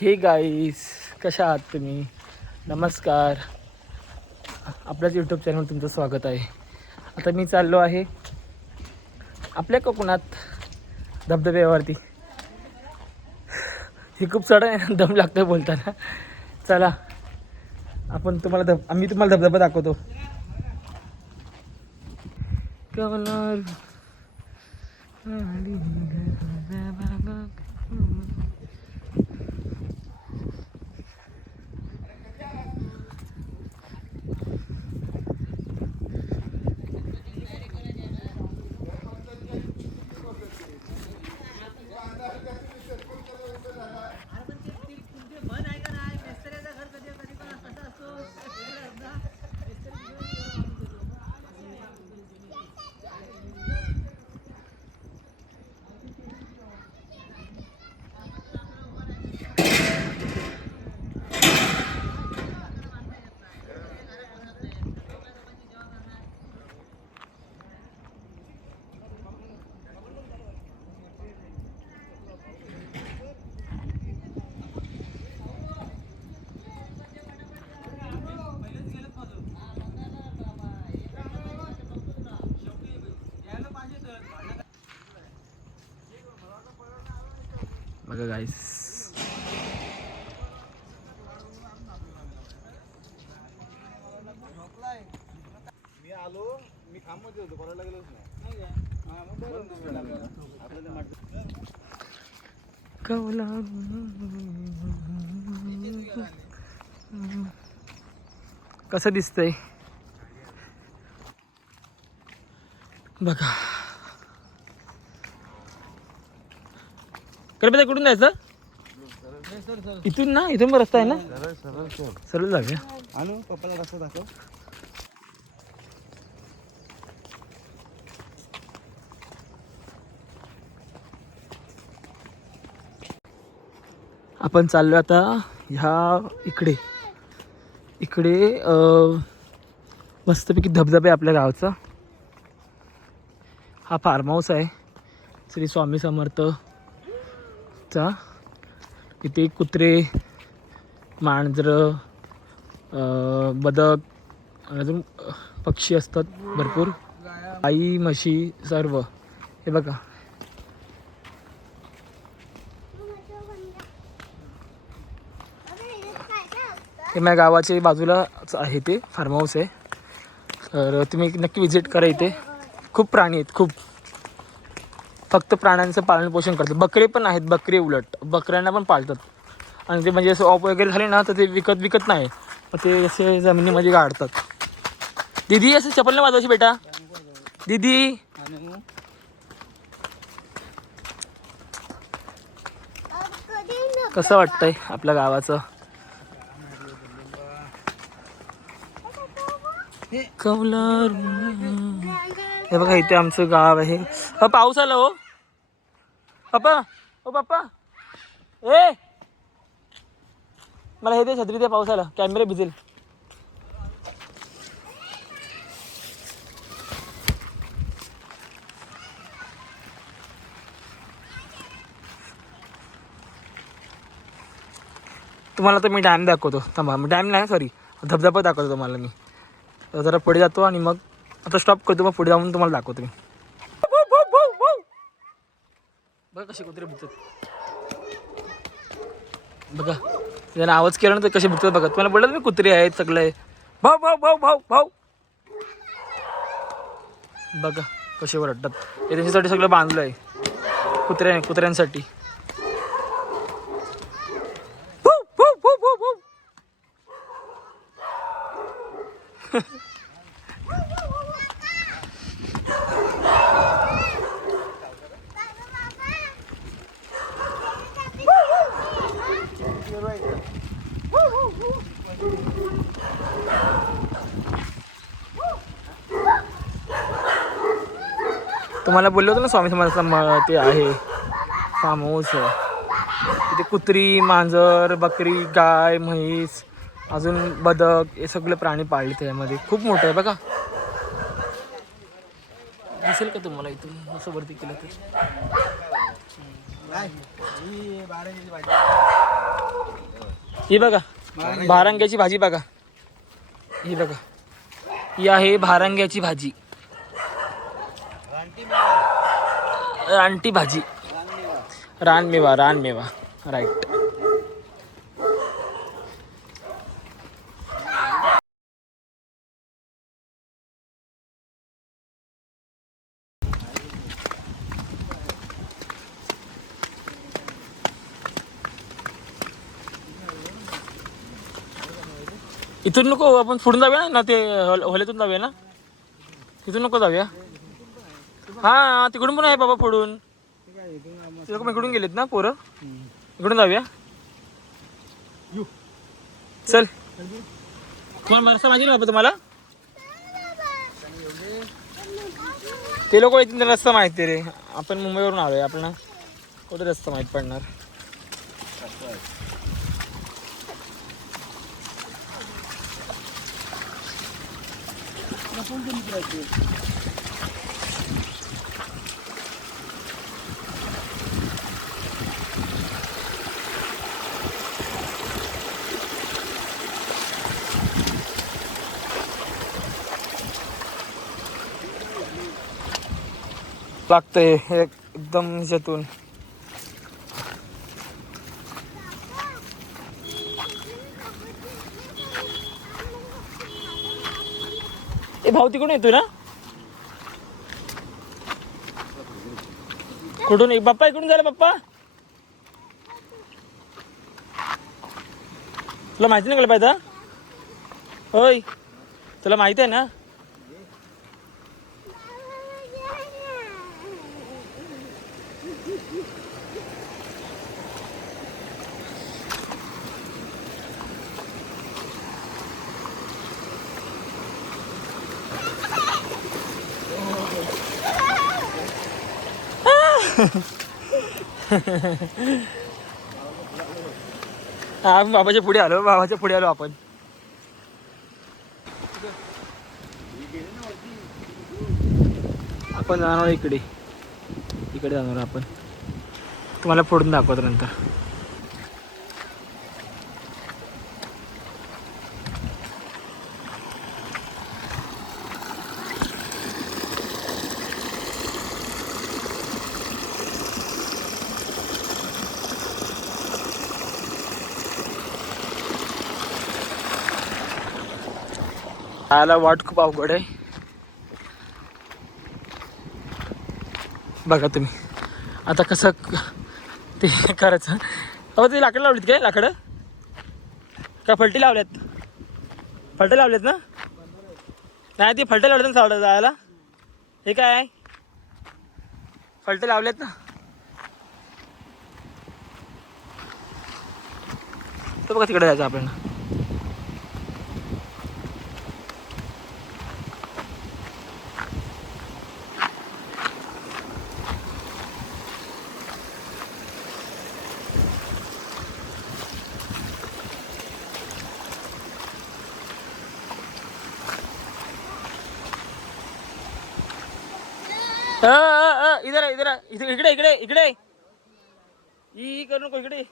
Hey guys, कशा आहात तुम्ही? नमस्कार, आपल्याच यूट्यूब चॅनलवर तुमचं स्वागत आहे. आता मी चाललो आहे आपल्या कोकणात धबधब्यावरती. हे खूप चढ आहे, दम लागतोय बोलताना. चला आपण आम्ही तुम्हाला धबधबा दाखवतो. बघा गाईस, मी आलो, मी काममध्ये होतो, करायला गेलोच नाही. कसं दिसतंय बघा. कडे कुठून जायचं? इथून ना, इथून पण रस्ता आहे ना. सरळ जाऊया. आणू पप्पाला रस्ता दाखव. आपण चाललो आता ह्या इकडे मस्तपैकी धबधबा आहे आपल्या गावचा. हा फार्म हाऊस आहे श्री स्वामी समर्थचा. इथे कुत्रे, मांजरं, बदक, अजून पक्षी असतात भरपूर, गाई म्हशी सर्व. हे बघा, हे माझ्या गावाच्या बाजूलाच आहे, ते फार्म हाऊस आहे. तर तुम्ही नक्की विजिट करा. इथे खूप प्राणी आहेत, खूप. फक्त प्राण्यांचं पालन पोषण करतात. बकरे पण आहेत, बकरे उलट बकऱ्यांना पण पाळतात. आणि ते म्हणजे असं ऑफ वगैरे झाले ना, तर ते विकत नाही, ते असे जमिनीमध्ये गाडतात. दीदी असं चप्पल नाही वाजवायची बेटा. दीदी कसं वाटतंय आपल्या गावाचं? कौलार. हे बघा, इथे आमचं गाव आहे. पाऊस आला हो पप्पा. ओ पप्पा, ए मला हे दे छत्री दे, पाऊस आला, कॅमेरा भिजेल. तुम्हाला तर मी डॅम दाखवतो. थांबा, डॅम नाही, सॉरी, धबधबा दाखवतो तुम्हाला मी. जरा पुढे जातो आणि मग आता स्टॉप करतो, मग पुढे जाऊन तुम्हाला दाखवतो मी. बघा कसे कुत्रे भुकतात बघा. त्याने आवाज केला ना तर कसे भुकतात बघा. तुम्हाला बोललं मी कुत्रे आहेत सगळे. भाऊ भाऊ भाऊ भाऊ भाऊ बघा कसे ओरडतात. हे त्यांच्यासाठी सगळं बांधलं आहे, कुत्र्यांसाठी. तुम्हाला बोललो होतो ना, स्वामी समर्थांचं ते आहे फार्म हाऊस. तिथे कुत्री, मांजर, बकरी, गाय, म्हैस, अजून बदक, हे सगळे प्राणी पाळले त्यामध्ये. खूप मोठं आहे बघा. दिसेल का तुम्हाला इथून असं वरती केलं तर? ही बघा भारंग्याची भाजी बघा. ही बघा ही आहे भारंग्याची भाजी. रानटी भाजी. रानमेवा रानमेवा राईट. इथून नको आपण पुढून जाऊया ना ते होल्यातून जाऊया ना. तिथून नको जाऊया. हा तिकडून पण आहे बाबा पुढून. ते लोक इकडून गेलेत ना पोरं. इकडून जाऊया चल. तुम्हाला रस्ता माहिती ना बाबा तुम्हाला. ते लोक येतील रस्ता माहिती रे. आपण मुंबईवरून आलोय आपल्याला कुठे रस्ता माहीत पडणार. लागतंय एकदम ह्याच्यातून. ए भाऊ तिकडून येतोय ना. कुठून बाप्पा इकडून झाला बाप्पा. तुला माहिती नाही पाहिजे होय. तुला माहिती आहे ना. आपण बाबाच्या पुढे आलो. बाबाच्या पुढे आलो आपण. आपण जाणार इकडे. इकडे जाणार आपण. तुम्हाला फोडून दाखवतो नंतर. आला वाट खूप अवघड आहे बघा तुम्ही. आता कसं ते करायचं. अहो ते लाकडं लावलीत काय. लाकडं का फलटी लावल्यात. फलटे लावलेत ना. नाही ते फलटे लावलेत ना सावडा जायला. हे काय आहे फलटे लावलेत ना. तर बघा तिकडे जायचं आपल्याला. इधर इधर इकडे इकडे इकडे. ही करू नको इकडे.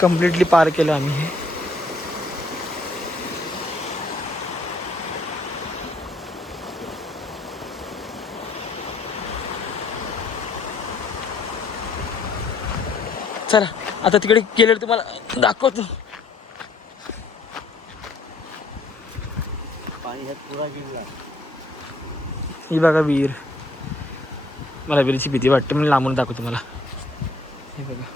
कम्प्लिटली पार केलं आम्ही हे. चला आता तिकडे गेले तुम्हाला दाखवतो. ही बघा विहीर. मला विहिरीची भीती वाटते. मी लांबून दाखवतो तुम्हाला. हे बघा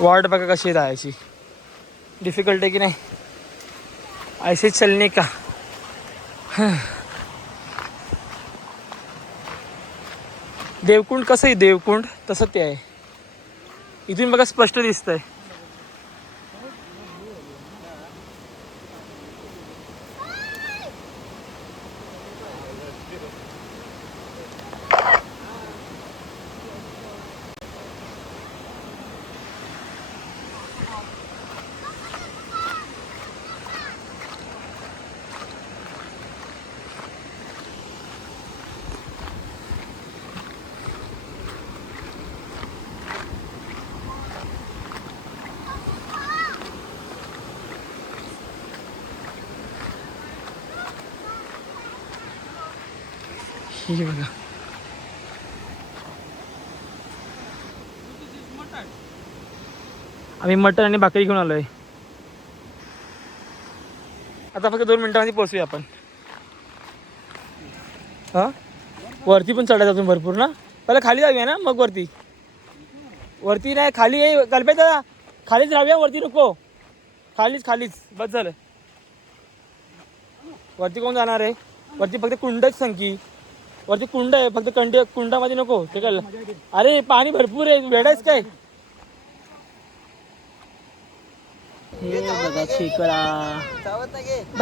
वाट बघा कशी जायची. डिफिकल्ट आहे की नाही. ऐसे चलने का. देवकुंड कसं आहे देवकुंड तसं ते आहे. इथून बघा स्पष्ट दिसतंय. हे बघा आम्ही मटण आणि भाकरी घेऊन आलोय. आता फक्त 2 मिनिटांमध्ये पोहोचूया आपण. हां वरती पण चढायचं अजून भरपूर ना. पहिला खाली जाऊया ना मग वरती. वरती नाही खाली आहे कल्पे दादा. खालीच राहूया वरती नको. खालीच बस झालं. वरती कोण जाणार आहे. वरती फक्त कुंडच संकी. वरती कुंड आहे फक्त कुंडामध्ये नको ते कळलं. अरे पाणी भरपूर आहे वेडायच काय. हे बघा खेकडा.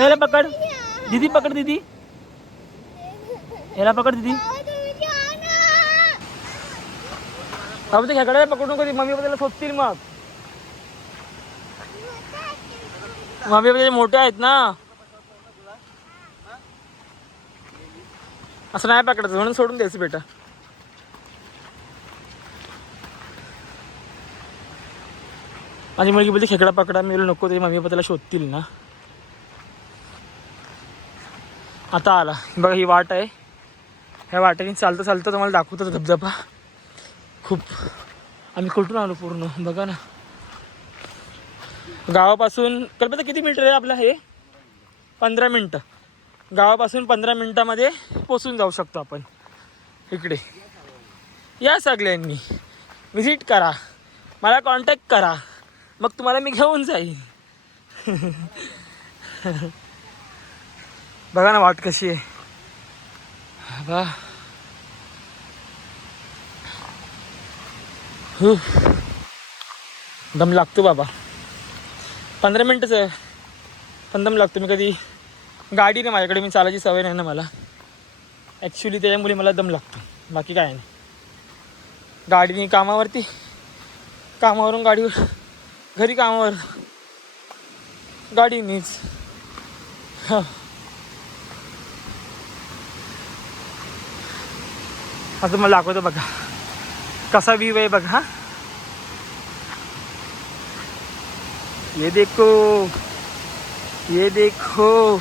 याला पकड दीदी पकड दीदी. याला पकड दीदी. बाबा ते खेकडा पकडू नको. मम्मी त्याला शोधतील मग. मम्मी मोठे आहेत ना. असं नाही पकडायचं म्हणून सोडून द्यायचं बेटा. माझी मुलगी बोलते खेकडा पकडा. मी नको तरी मम्मी त्याला शोधतील ना. आता आला बघा ही वाट आहे. ह्या वाटेने चालतं तुम्हाला दाखवतो धबधबा. खूप आम्ही कुठून आलो पूर्ण बघा ना. गावापासून कल्पना किती मीटर आहे आपलं हे. 15 मिनटं. गावापासून 15 मिनटामध्ये पोचून जाऊ शकतो आपण इकडे. या सगळ्यांनी विजिट करा. मला कॉन्टॅक्ट करा मग तुम्हाला मी घेऊन जाईन. बघा ना वाट कशी आहे. बा दम लागतो बाबा. 15 मिनटंच आहे पण दम लागतो. मी कधी गाडी नाही माझ्याकडे. मी चालायची सवय नाही ना मला ॲक्च्युली. त्याच्यामुळे मला दम लागतो बाकी काय नाही. गाडीने कामावरून गाडीवर घरी कामावर गाडीनेच. हां आता मला दाखवतो बघा कसा व्ह्यू आहे बघा. ये देखो ये देखो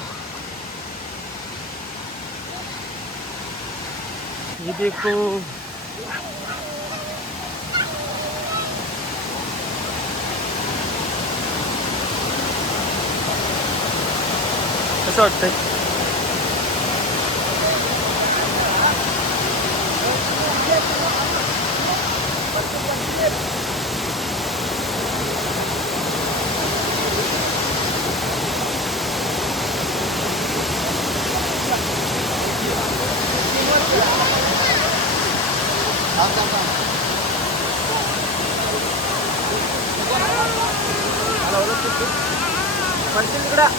ये देखो. कसं वाटतंय. तिकडं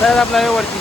तर आपल्या वरती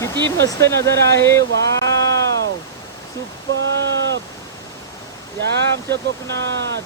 किती मस्त नजारा आहे. Wow super. या आमच्या कोकणात